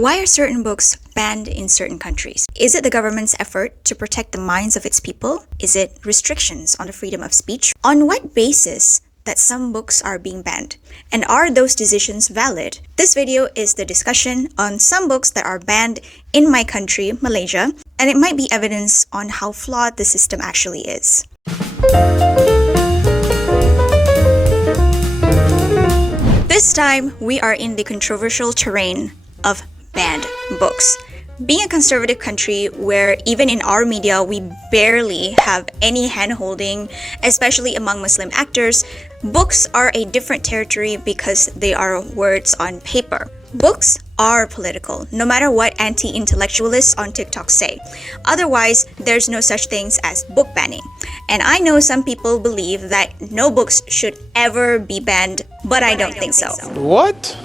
Why are certain books banned in certain countries? Is it the government's effort to protect the minds of its people? Is it restrictions on the freedom of speech? On what basis that some books are being banned? And are those decisions valid? This video is the discussion on some books that are banned in my country, Malaysia, and it might be evidence on how flawed the system actually is. This time, we are in the controversial terrain of banned books. Being a conservative country where even in our media we barely have any hand-holding, especially among Muslim actors, books are a different territory because they are words on paper. Books are political, no matter what anti-intellectualists on TikTok say. Otherwise, there's no such things as book banning. And I know some people believe that no books should ever be banned, but I don't think so. What?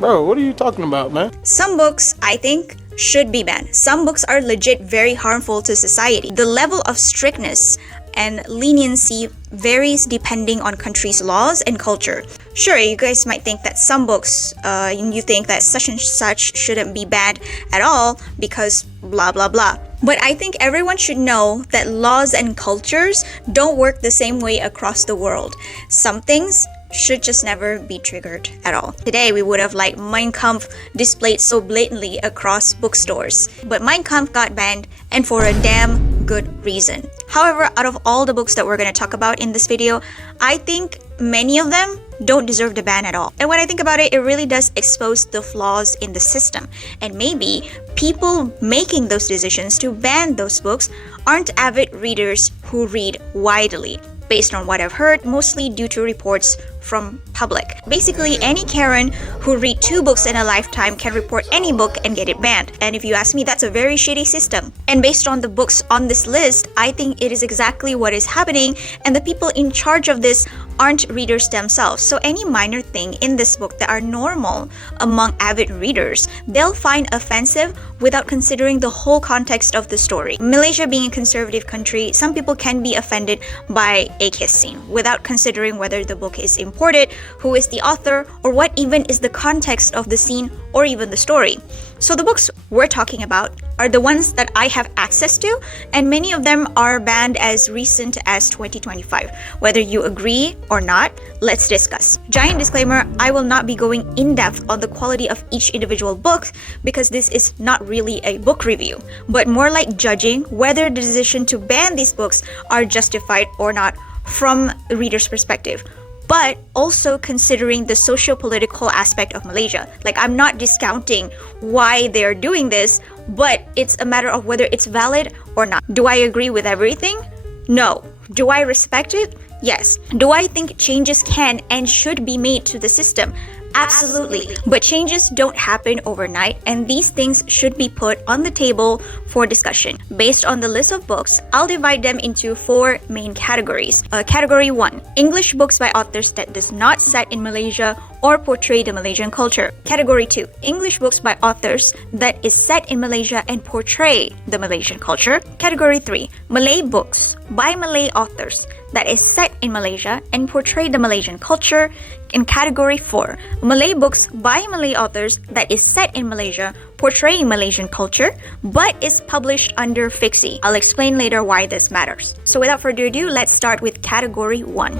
Bro, what are you talking about, man? Some books, I think, should be banned. Some books are legit very harmful to society. The level of strictness and leniency varies depending on countries' laws and culture. Sure, you guys might think that some books, you think that such and such shouldn't be banned at all because blah blah blah. But I think everyone should know that laws and cultures don't work the same way across the world. Some things should just never be triggered at all. Today, we would have liked Mein Kampf displayed so blatantly across bookstores. But Mein Kampf got banned, and for a damn good reason. However, out of all the books that we're going to talk about in this video, I think many of them don't deserve the ban at all. And when I think about it, it really does expose the flaws in the system. And maybe people making those decisions to ban those books aren't avid readers who read widely. Based on what I've heard, mostly due to reports from public. Basically, any Karen who read 2 books in a lifetime can report any book and get it banned. And if you ask me, that's a very shitty system. And based on the books on this list, I think it is exactly what is happening, and the people in charge of this aren't readers themselves. So any minor thing in this book that are normal among avid readers, they'll find offensive without considering the whole context of the story. Malaysia being a conservative country, some people can be offended by a kiss scene without considering whether the book is imported, who is the author, or what even is the context of the scene or even the story. So the books we're talking about are the ones that I have access to, and many of them are banned as recent as 2025. Whether you agree or not, let's discuss. Giant disclaimer, I will not be going in depth on the quality of each individual book because this is not really a book review, but more like judging whether the decision to ban these books are justified or not from the reader's perspective, but also considering the socio-political aspect of Malaysia. Like, I'm not discounting why they're doing this, but it's a matter of whether it's valid or not. Do I agree with everything? No. Do I respect it? Yes. Do I think changes can and should be made to the system? Absolutely. But changes don't happen overnight, and these things should be put on the table for discussion. Based on the list of books, I'll divide them into 4 main categories. Category 1, English books by authors that does not set in Malaysia or portray the Malaysian culture. Category 2, English books by authors that is set in Malaysia and portray the Malaysian culture. Category 3, Malay books by Malay authors that is set in Malaysia and portray the Malaysian culture. In category 4, Malay books by Malay authors that is set in Malaysia, portraying Malaysian culture, but is published under fixi. I'll explain later why this matters. So without further ado, let's start with category 1.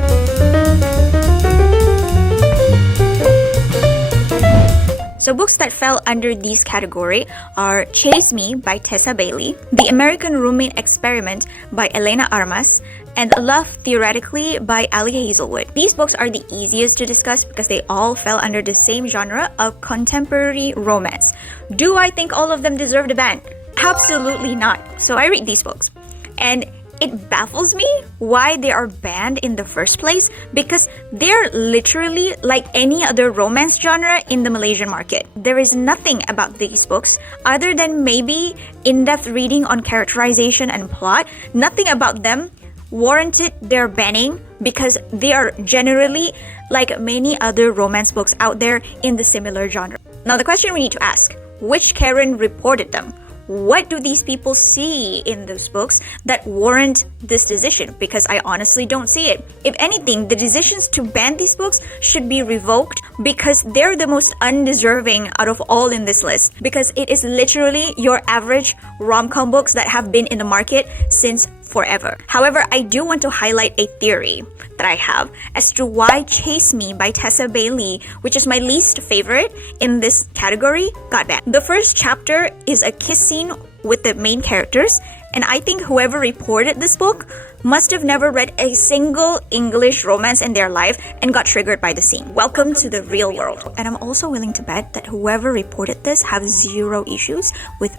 So books that fell under these category are Chase Me by Tessa Bailey, The American Roommate Experiment by Elena Armas, and Love Theoretically by Ali Hazelwood. These books are the easiest to discuss because they all fell under the same genre of contemporary romance. Do I think all of them deserve the ban? Absolutely not. So I read these books, and it baffles me why they are banned in the first place, because they're literally like any other romance genre in the Malaysian market. There is nothing about these books other than maybe in-depth reading on characterization and plot. Nothing about them warranted their banning because they are generally like many other romance books out there in the similar genre. Now the question we need to ask, which Karen reported them? what do these people see in those books that warrant this decision? Because I honestly don't see it. If anything, the decisions to ban these books should be revoked because they're the most undeserving out of all in this list. Because it is literally your average rom-com books that have been in the market since forever. However, I do want to highlight a theory that I have as to why Chase Me by Tessa Bailey, which is my least favorite in this category, got banned. The first chapter is a kiss scene with the main characters, and I think whoever reported this book must have never read a single English romance in their life and got triggered by the scene. Welcome to the real world. And I'm also willing to bet that whoever reported this have zero issues with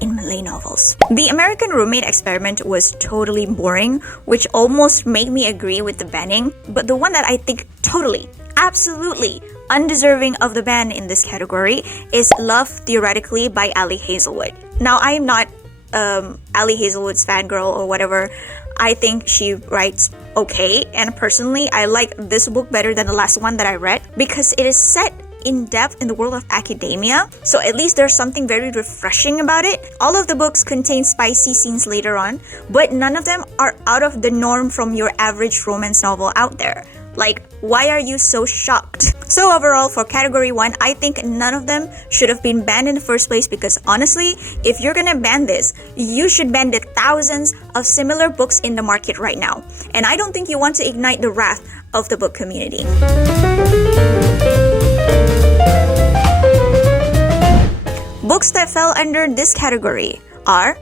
in Malay novels. The American Roommate Experiment was totally boring, which almost made me agree with the banning, but the one that I think totally, absolutely undeserving of the ban in this category is Love Theoretically by Ali Hazelwood. Now, I am not Ali Hazelwood's fangirl or whatever. I think she writes okay, and personally I like this book better than the last one that I read because it is set in depth in the world of academia, so at least there's something very refreshing about it. All of the books contain spicy scenes later on, but none of them are out of the norm from your average romance novel out there. Like, why are you so shocked? So overall, for category 1, I think none of them should have been banned in the first place because honestly, if you're gonna ban this, you should ban the thousands of similar books in the market right now. And I don't think you want to ignite the wrath of the book community. Books that fell under this category are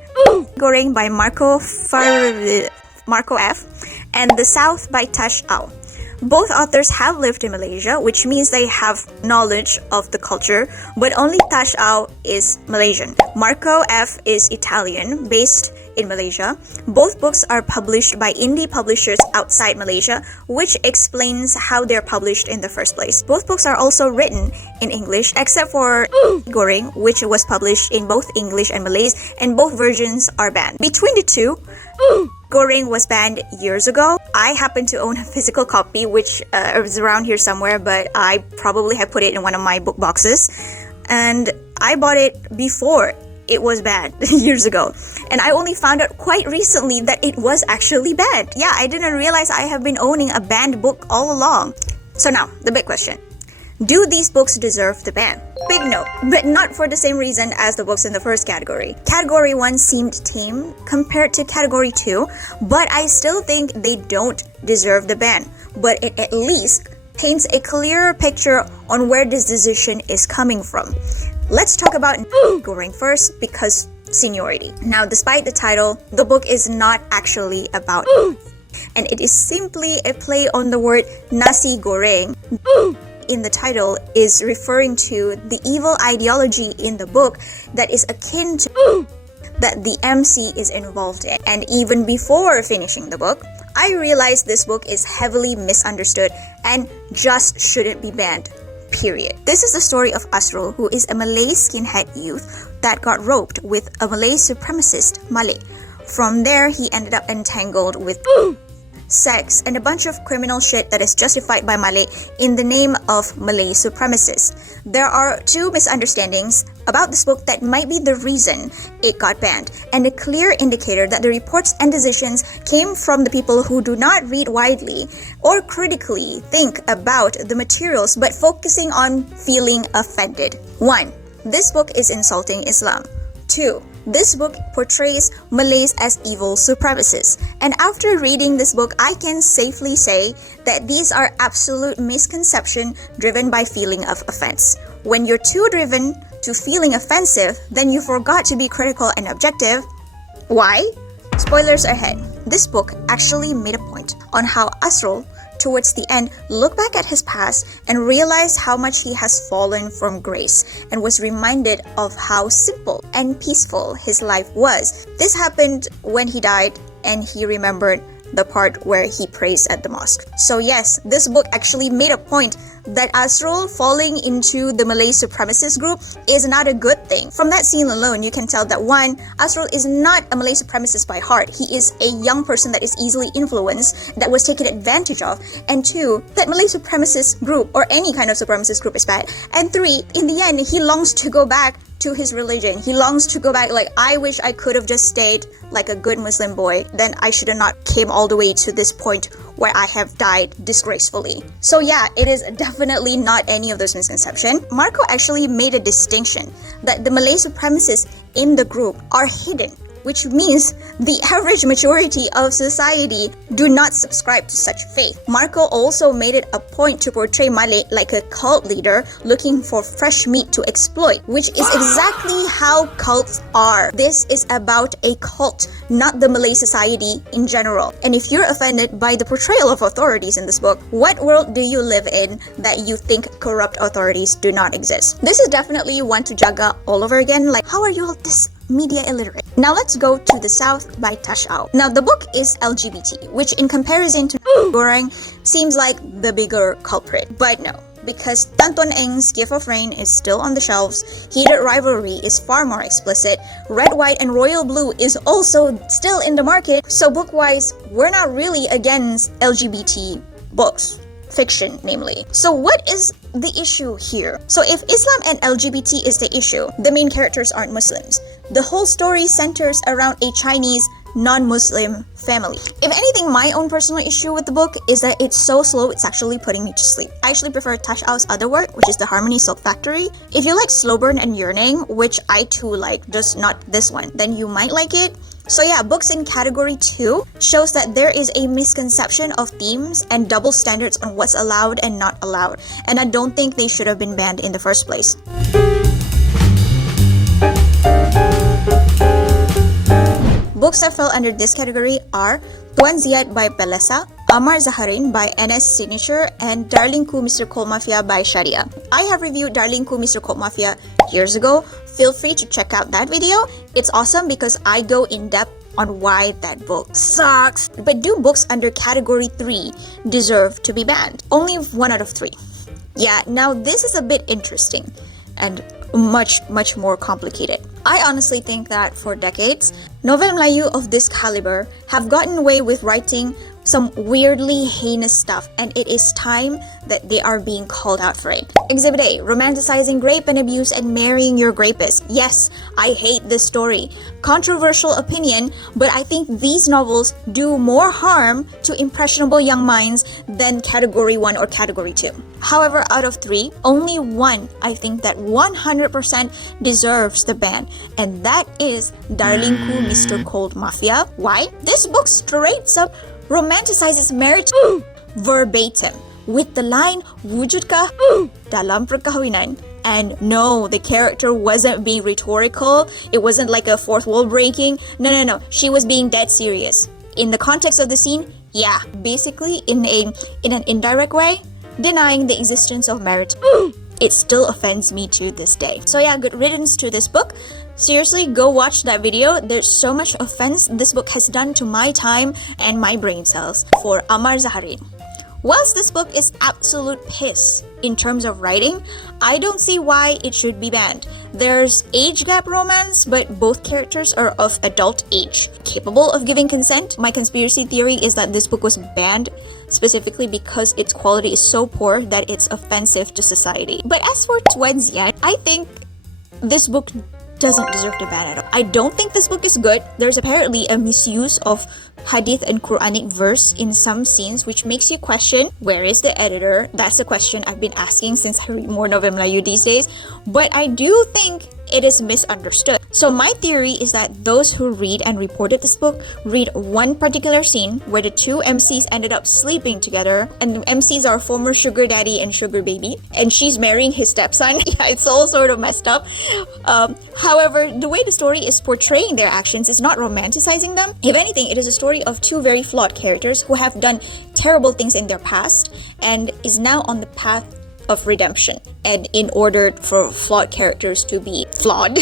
Goreng by Marco F. and The South by Tash Aw. Both authors have lived in Malaysia, which means they have knowledge of the culture, but only Tash Aw is Malaysian. Marco F is Italian, based in Malaysia. Both books are published by indie publishers outside Malaysia, which explains how they're published in the first place. Both books are also written in English, except for Goreng, which was published in both English and Malays, and both versions are banned. Between the two, Goreng was banned years ago. I happen to own a physical copy, which is around here somewhere, but I probably have put it in one of my book boxes. And I bought it before it was banned years ago. And I only found out quite recently that it was actually banned. Yeah, I didn't realize I have been owning a banned book all along. So now, the big question. Do these books deserve the ban? Big no, but not for the same reason as the books in the first category. Category 1 seemed tame compared to Category 2, but I still think they don't deserve the ban. But it at least paints a clearer picture on where this decision is coming from. Let's talk about Goreng first because seniority. Now, despite the title, the book is not actually about and it is simply a play on the word nasi goreng. In the title is referring to the evil ideology in the book that is akin to that the MC is involved in. And even before finishing the book, I realized this book is heavily misunderstood and just shouldn't be banned, period. This is the story of Asrul, who is a Malay skinhead youth that got roped with a Malay supremacist, Malay. From there, he ended up entangled with sex and a bunch of criminal shit that is justified by Malay in the name of Malay supremacists. There are two misunderstandings about this book that might be the reason it got banned, and a clear indicator that the reports and decisions came from the people who do not read widely or critically think about the materials but focusing on feeling offended. 1. This book is insulting Islam. 2. This book portrays Malays as evil supremacists. And after reading this book, I can safely say that these are absolute misconception driven by feeling of offense. When you're too driven to feeling offensive, then you forgot to be critical and objective. Why? Spoilers ahead. This book actually made a point on how Asrul, towards the end, looked back at his past and realized how much he has fallen from grace and was reminded of how simple and peaceful his life was. This happened when he died and he remembered the part where he prays at the mosque. So yes, this book actually made a point that Asrul falling into the Malay supremacist group is not a good thing. From that scene alone, you can tell that 1, Asrul is not a Malay supremacist by heart. He is a young person that is easily influenced, that was taken advantage of. And 2, that Malay supremacist group or any kind of supremacist group is bad. And 3, in the end, he longs to go back to his religion. He longs to go back. Like, I wish I could have just stayed like a good Muslim boy. Then I should have not came all the way to this point where I have died disgracefully. So yeah, it is definitely not any of those misconceptions. Marco actually made a distinction that the Malay supremacists in the group are hidden, which means the average majority of society do not subscribe to such faith. Marco also made it a point to portray Malay like a cult leader looking for fresh meat to exploit, which is exactly how cults are. This is about a cult, not the Malay society in general. And if you're offended by the portrayal of authorities in this book, what world do you live in that you think corrupt authorities do not exist? This is definitely one to jaga all over again. Like, how are you all this media illiterate? Now let's go to The South by Tash Aw. Now the book is LGBT, which in comparison to Goreng seems like the bigger culprit. But no, because Tan Tuan Eng's Gift of Rain is still on the shelves, Heated Rivalry is far more explicit, Red, White, and Royal Blue is also still in the market, so book-wise, we're not really against LGBT books. Fiction, namely. So what is the issue here? So if Islam and LGBT is the issue, the main characters aren't Muslims. The whole story centers around a Chinese non-Muslim family. If anything, my own personal issue with the book is that it's so slow, it's actually putting me to sleep. I actually prefer Tash Aw's other work, which is The Harmony Silk Factory. If you like Slow Burn and Yearning, which I too like, just not this one, then you might like it. So yeah, books in category 2 shows that there is a misconception of themes and double standards on what's allowed and not allowed. And I don't think they should have been banned in the first place. Books that fell under this category are Tuan Ziyad by Bellesa, Ammar Zahrain by Nssignature, and Darlingku, Mr. Cold Mafia by Shadia. I have reviewed Darlingku, Mr. Cold Mafia years ago. Feel free to check out that video. It's awesome because I go in depth on why that book sucks. But do books under category 3 deserve to be banned? Only 1 out of 3. Yeah, now this is a bit interesting and much more complicated. I honestly think that for decades, novel Melayu of this caliber have gotten away with writing some weirdly heinous stuff, and it is time that they are being called out for it. Exhibit A, romanticizing rape and abuse and marrying your rapist. Yes, I hate this story. Controversial opinion, but I think these novels do more harm to impressionable young minds than category 1 or category 2. However, out of 3, only 1 I think that 100% deserves the ban, and that is Darlingku, Mr. Cold Mafia. Why? This book straight up romanticizes marriage verbatim with the line wujud kah dalam perkahwinan. And no, the character wasn't being rhetorical. It wasn't like a fourth wall breaking. No. She was being dead serious. In the context of the scene, yeah, basically in an indirect way, denying the existence of marriage. It still offends me to this day. So yeah, good riddance to this book. Seriously, go watch that video. There's so much offense this book has done to my time and my brain cells. For Ammar Zahrain. Whilst this book is absolute piss in terms of writing, I don't see why it should be banned. There's age gap romance, but both characters are of adult age, capable of giving consent. My conspiracy theory is that this book was banned specifically because its quality is so poor that it's offensive to society. But as for Tuan Ziyad, I think this book doesn't deserve to ban at all. I don't think this book is good. There's apparently a misuse of hadith and Quranic verse in some scenes, which makes you question, where is the editor? That's a question I've been asking since I read more Novel Melayu these days. But I do think it is misunderstood. So my theory is that those who read and reported this book read one particular scene where the two MCs ended up sleeping together, and the MCs are former sugar daddy and sugar baby, and she's marrying his stepson. Yeah, it's all sort of messed up. However, the way the story is portraying their actions is not romanticizing them. If anything, it is a story of two very flawed characters who have done terrible things in their past and is now on the path of redemption. And in order for flawed characters to be flawed,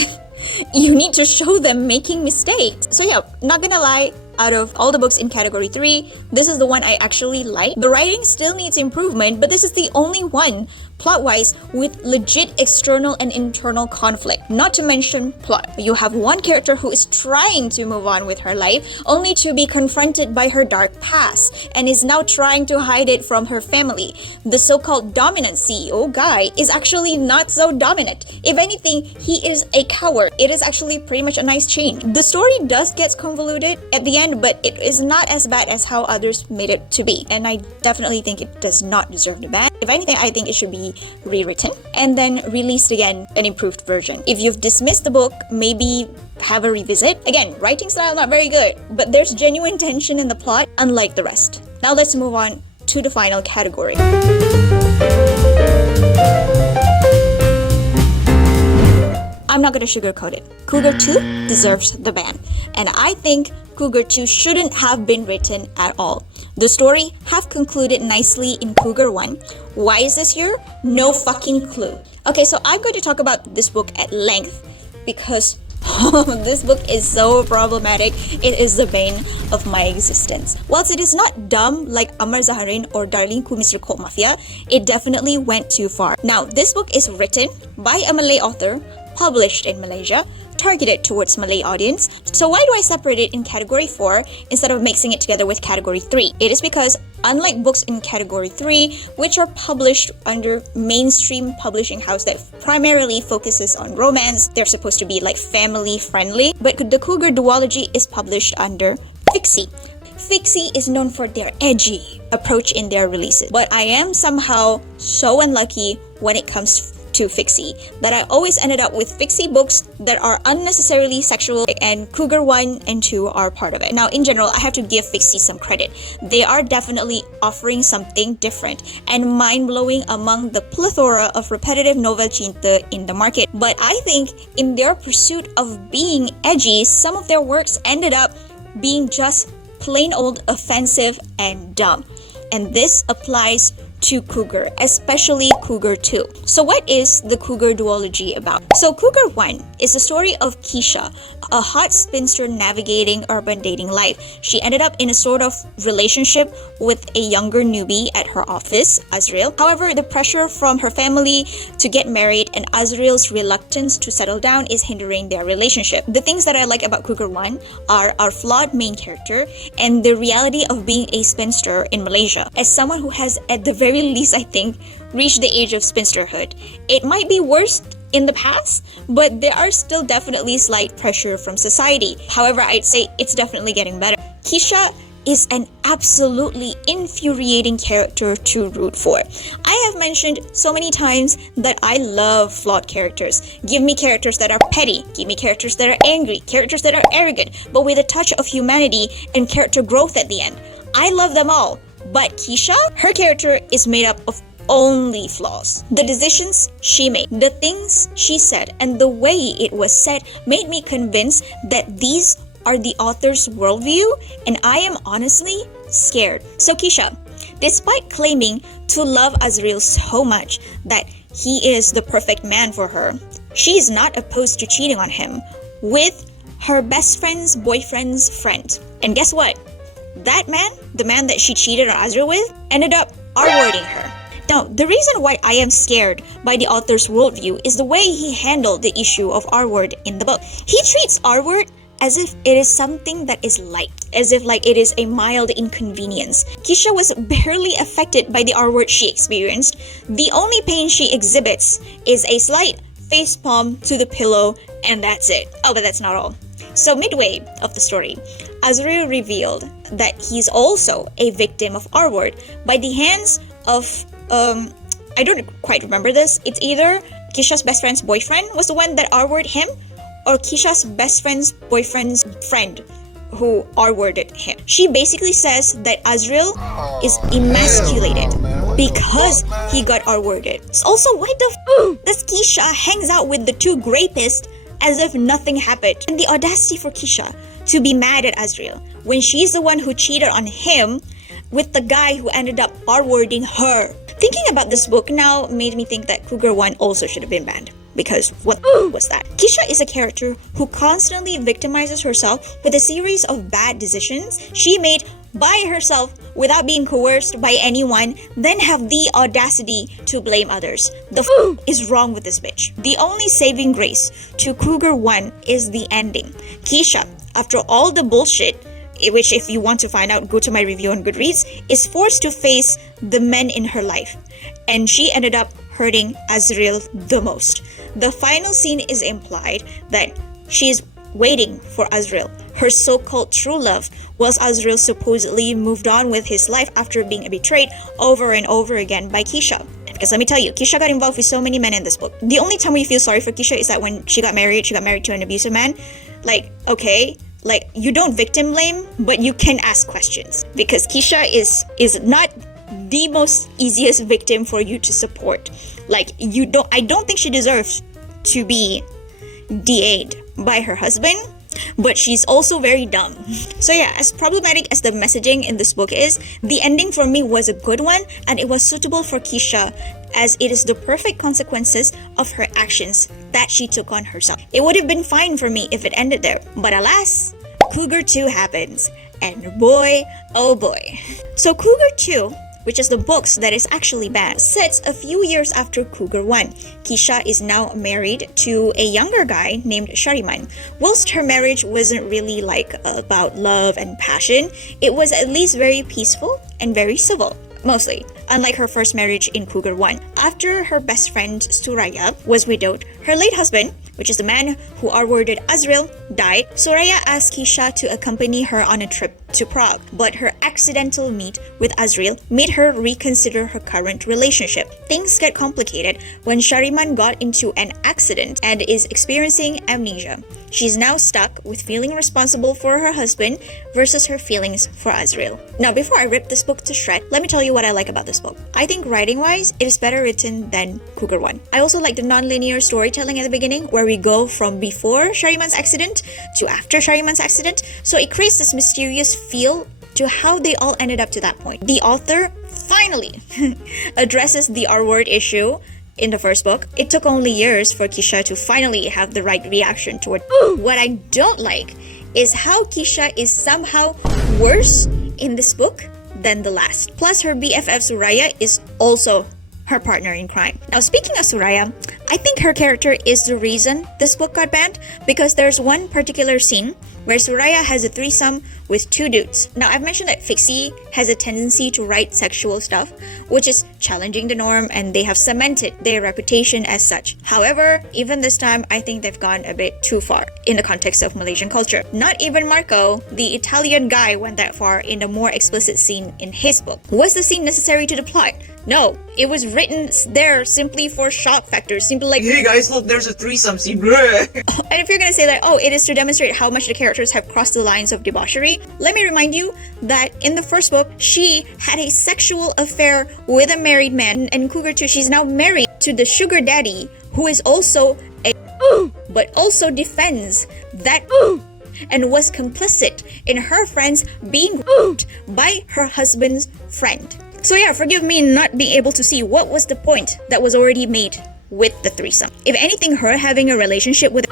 you need to show them making mistakes. So yeah, not gonna lie, out of all the books in category 3, this is the one I actually like. The writing still needs improvement, but this is the only one plot-wise, with legit external and internal conflict. Not to mention plot. You have one character who is trying to move on with her life, only to be confronted by her dark past, and is now trying to hide it from her family. The so-called dominant CEO guy is actually not so dominant. If anything, he is a coward. It is actually pretty much a nice change. The story does get convoluted at the end, but it is not as bad as how others made it to be. And I definitely think it does not deserve the ban. If anything, I think it should be rewritten and then released again, an improved version. If you've dismissed the book, maybe have a revisit. Again, writing style not very good, but there's genuine tension in the plot, unlike the rest. Now let's move on to the final category. I'm not gonna sugarcoat it. Kougar 2 deserves the ban. And I think Kougar 2 shouldn't have been written at all. The story have concluded nicely in Kougar 1. Why is this here? No fucking clue. Okay, so I'm going to talk about this book at length because this book is so problematic. It is the bane of my existence. Whilst it is not dumb like Ammar, Zahrain or Darlingku, Mr. Cult Mafia, it definitely went too far. Now, this book is written by a Malay author, published in Malaysia, targeted towards Malay audience. So why do I separate it in category 4 instead of mixing it together with category 3? It is because unlike books in category 3, which are published under mainstream publishing house that primarily focuses on romance, they're supposed to be like family friendly, but the Kougar duology is published under fixi. Fixi is known for their edgy approach in their releases, but I am somehow so unlucky when it comes to fixi that I always ended up with fixi books that are unnecessarily sexual, and Kougar 1 and 2 are part of it. Now, in general, I have to give fixi some credit. They are definitely offering something different and mind-blowing among the plethora of repetitive novel cinta in the market. But I think in their pursuit of being edgy, some of their works ended up being just plain old offensive and dumb. And this applies to Kougar, especially Kougar 2. So what is the Kougar duology about? So Kougar 1 is the story of Keisha, a hot spinster navigating urban dating life. She ended up in a sort of relationship with a younger newbie at her office, Azrael. However, the pressure from her family to get married and Azrael's reluctance to settle down is hindering their relationship. The things that I like about Kougar 1 are our flawed main character and the reality of being a spinster in Malaysia. As someone who has, at the very least, I think, reached the age of spinsterhood, it might be worse in the past, but there are still definitely slight pressure from society. However, I'd say it's definitely getting better. Keisha is an absolutely infuriating character to root for. I have mentioned so many times that I love flawed characters. Give me characters that are petty, give me characters that are angry, characters that are arrogant, but with a touch of humanity and character growth at the end. I love them all. But Keisha, her character is made up of only flaws. The decisions she made, the things she said, and the way it was said made me convinced that these are the author's worldview, and I am honestly scared. So Keisha, despite claiming to love Azrael so much that he is the perfect man for her, she is not opposed to cheating on him with her best friend's boyfriend's friend. And guess what? That man, the man that she cheated on Azrael with, ended up R-wording her. Now, the reason why I am scared by the author's worldview is the way he handled the issue of R-word in the book. He treats R-word as if it is something that is light, as if like it is a mild inconvenience. Keisha was barely affected by the R-word she experienced. The only pain she exhibits is a slight facepalm to the pillow, and that's it. Oh, but that's not all. So midway of the story, Azrael revealed that he's also a victim of R-word by the hands of, I don't quite remember this. It's either Keisha's best friend's boyfriend was the one that R-worded him, or Keisha's best friend's boyfriend's friend who R-worded him. She basically says that Azrael is emasculated because he got R-worded. Also, why the f*** does Keisha hangs out with the two rapists as if nothing happened? And the audacity for Keisha to be mad at Azrael when she's the one who cheated on him with the guy who ended up R-wording her. Thinking about this book now made me think that Kougar 1 also should have been banned. Because what was that? Keisha is a character who constantly victimizes herself with a series of bad decisions she made by herself without being coerced by anyone, then have the audacity to blame others. The is wrong with this bitch. The only saving grace to Kougar 1 is the ending. Keisha, after all the bullshit, which if you want to find out, go to my review on Goodreads, is forced to face the men in her life. And she ended up hurting Azriel the most. The final scene is implied that she is waiting for Azriel, her so-called true love, whilst Azriel supposedly moved on with his life after being betrayed over and over again by Keisha. Because let me tell you, Keisha got involved with so many men in this book. The only time we feel sorry for Keisha is that when she got married to an abusive man. Like, okay, like, you don't victim blame, but you can ask questions. Because Keisha is not the most easiest victim for you to support. Like, I don't think she deserves to be DA'd by her husband, but she's also very dumb. So yeah, as problematic as the messaging in this book is, the ending for me was a good one, and it was suitable for Keisha as it is the perfect consequences of her actions that she took on herself. It would have been fine for me if it ended there, but alas, Kougar 2 happens, and boy, oh boy. So Kougar 2, which is the books that is actually banned, sets a few years after Kougar 1. Keisha is now married to a younger guy named Shariman. Whilst her marriage wasn't really like about love and passion, it was at least very peaceful and very civil. Mostly, unlike her first marriage in Kougar 1. After her best friend Suraya was widowed, her late husband, which is the man who R-worded Azriel, died. Suraya asked Keisha to accompany her on a trip to Prague, but her accidental meet with Azriel made her reconsider her current relationship. Things get complicated when Shariman got into an accident and is experiencing amnesia. She's now stuck with feeling responsible for her husband versus her feelings for Azriel. Now, before I rip this book to shred, let me tell you what I like about this book. I think writing-wise, it is better written than Kougar 1. I also like the non-linear storytelling at the beginning, where we go from before Shariman's accident to after Shariman's accident, so it creates this mysterious feel to how they all ended up to that point. The author finally addresses the R-word issue in the first book. It took only years for Keisha to finally have the right reaction toward. What I don't like is how Keisha is somehow worse in this book than the last. Plus, her BFF Suraya is also her partner in crime. Now, speaking of Suraya, I think her character is the reason this book got banned, because there's one particular scene where Suraya has a threesome with two dudes. Now, I've mentioned that fixi has a tendency to write sexual stuff, which is challenging the norm, and they have cemented their reputation as such. However, even this time, I think they've gone a bit too far in the context of Malaysian culture. Not even Marco, the Italian guy, went that far in a more explicit scene in his book. Was the scene necessary to the plot? No, it was written there simply for shock factor, simply like, hey guys, look, there's a threesome scene. And if you're gonna say that, oh, it is to demonstrate how much the characters have crossed the lines of debauchery, let me remind you that in the first book, she had a sexual affair with a married man, and in Kougar 2, she's now married to the sugar daddy, who is also a but also defends that and was complicit in her friends being by her husband's friend. So yeah, forgive me not being able to see what was the point that was already made with the threesome. If anything, her having a relationship with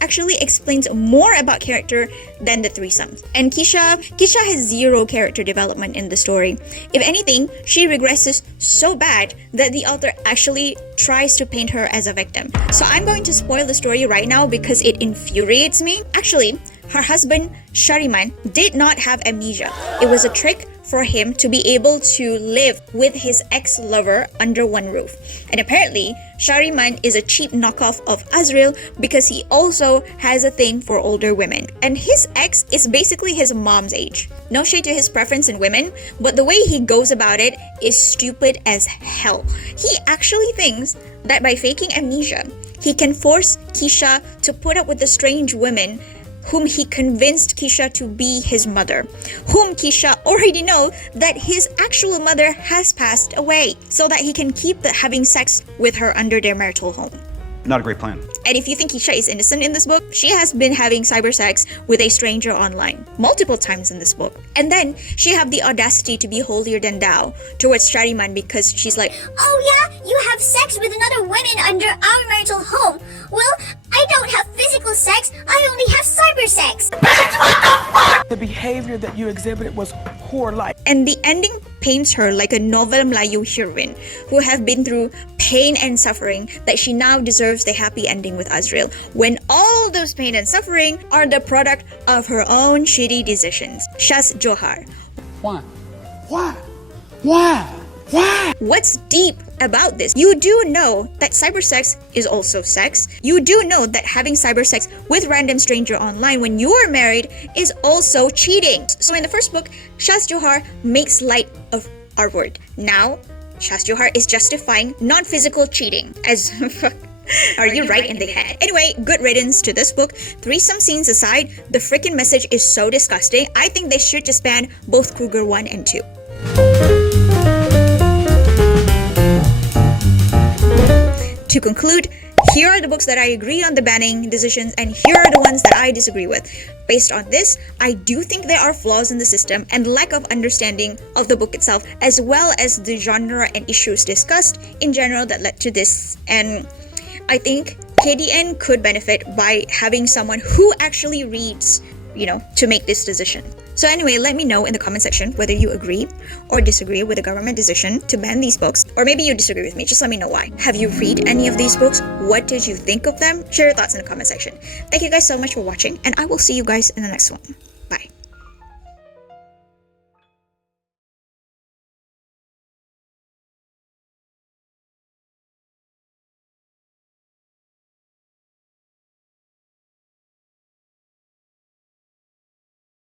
actually explains more about character than the threesomes. And Keisha has zero character development in the story. If anything, she regresses so bad that the author actually tries to paint her as a victim. So I'm going to spoil the story right now because it infuriates me. Actually, her husband, Shariman, did not have amnesia. It was a trick for him to be able to live with his ex-lover under one roof. And apparently, Shariman is a cheap knockoff of Azriel because he also has a thing for older women. And his ex is basically his mom's age. No shade to his preference in women, but the way he goes about it is stupid as hell. He actually thinks that by faking amnesia, he can force Keisha to put up with the strange women whom he convinced Keisha to be his mother, whom Keisha already know that his actual mother has passed away, so that he can keep having sex with her under their marital home. Not a great plan. And if you think Keisha is innocent in this book, she has been having cyber sex with a stranger online multiple times in this book. And then she have the audacity to be holier than thou towards Shariman because she's like, oh yeah, you have sex with another woman under our marital home. Well, I don't have physical sex, I only have cyber sex. The behavior that you exhibited was whore-like. And the ending paints her like a novel Melayu heroine who have been through pain and suffering that she now deserves the happy ending with Azrael, when all those pain and suffering are the product of her own shitty decisions. Shaz Johar. Why? Why? Why? Why? What's deep about this? You do know that cybersex is also sex. You do know that having cybersex with random stranger online when you are married is also cheating. So in the first book, Shaz Johar makes light of our word. Now, Shaz Johar is justifying non-physical cheating as are you right in the head? Anyway, good riddance to this book. Threesome scenes aside, the freaking message is so disgusting. I think they should just ban both Kougar 1 and 2. To conclude, here are the books that I agree on the banning decisions and here are the ones that I disagree with. Based on this, I do think there are flaws in the system and lack of understanding of the book itself, as well as the genre and issues discussed in general that led to this. And I think KDN could benefit by having someone who actually reads, to make this decision. So anyway, let me know in the comment section whether you agree or disagree with the government decision to ban these books, or maybe you disagree with me. Just let me know why. Have you read any of these books? What did you think of them? Share your thoughts in the comment section. Thank you guys so much for watching, and I will see you guys in the next one.